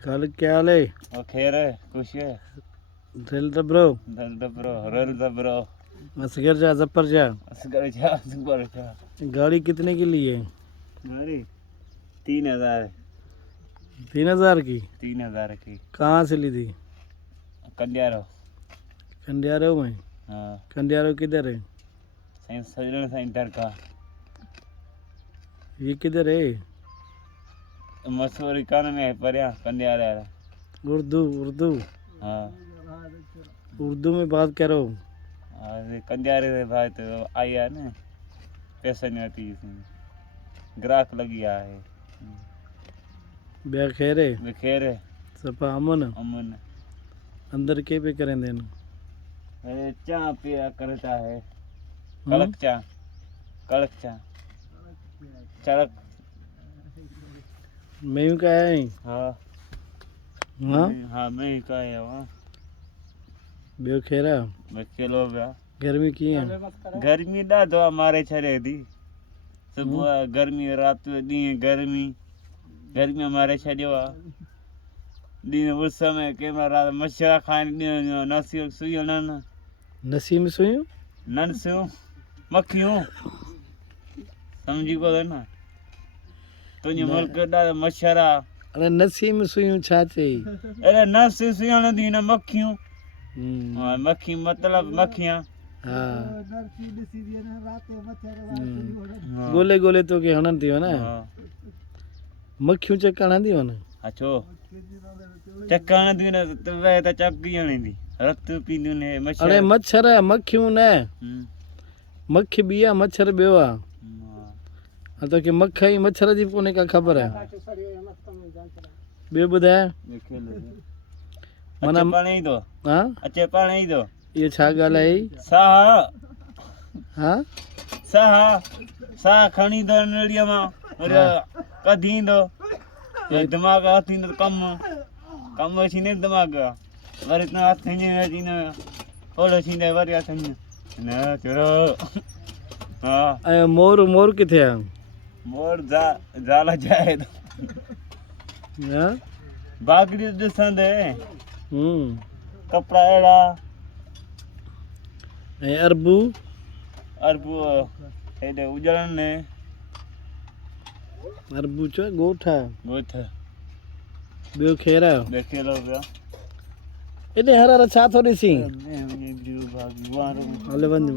कल क्या हाल है? और खैर है, खुश है। दिल दबरो दल दबरो, रल दबरो, असगर जा जपर जा। असगर जा, असगर जा। गाड़ी कितने की ली है? हमारी 3000 3,000 की। 3000 की। कहाँ से ली थी? कंडियारो। कंडियारो में? हाँ। कंडियारो किधर है? साइंस सजन सेंटर का। ये किधर है? मसूरी कान में है, पर यहाँ कंडियारो है। उर्दू उर्दू हाँ। उर्दू में बात करो। और कंडियारे से भाई तो आई है ना, पैसा नहीं आती इसमें, ग्राहक लगी है। ब्याह खैर है? वे खैर है। सपा अमन अमन। अंदर के पे करें देना। अरे चाह पिया करता है, कड़क चाह, कड़क चाह, चड़क। मैं का है। हाँ हाँ हाँ, मैं ही कहा है वहाँ। ब्याह खैरा मैं खेलो गया। गर्मी की है? गर्मी दा तो हमारे छड़े दी, सुबह गर्मी, रात दी गर्मी, गर्मी हमारे छड़े वा दिन उस समय के रात मच्छर खाने नसी सुई नन नसी में सोयूं? नन से मक्खियों समझी को ना, तुझे मुल्क दा मच्छरा। अरे नसी में सोयूं छाचे? अरे नस सुई न दी ना मक्खियों। हाँ, मक्खी मतलब मक्खियाँ। हाँ गोले गोले तो के हणन थियो ना। मक्खियों चक्कण दियो ना। अच्छो चक्कण दी ना तो वे तो चक्की दी रक्त पींदू ने मच्छर। अरे मच्छर है मक्खियों ने। मक्खी बिया मच्छर बेवा। हाँ तो कि मक्खा ही मच्छर जी कोने का खबर है। बे बुधाए मना पानी दो। हाँ अच्छे पानी दो। ये छा गाल है? साह हाँ साह खणी दो नड़िया मां और कधी दो दिमाग हाथी न कम कम छी ने दिमाग वर इतना हाथ ने जी ने थोड़ो छी ने वर हाथ ने ना चलो। हाँ मोर मोर किथे है? मोर जाला जाए तो हाँ बागड़ी दिसंदे कपड़ा एड़ा अरबू अरबू हेडे उजड़न ने अरबू चो गोठा गोथ बियो खेरा देखे लो गया इने हरा छा थोड़ी सी मैं जीव भाग वारो हले बंद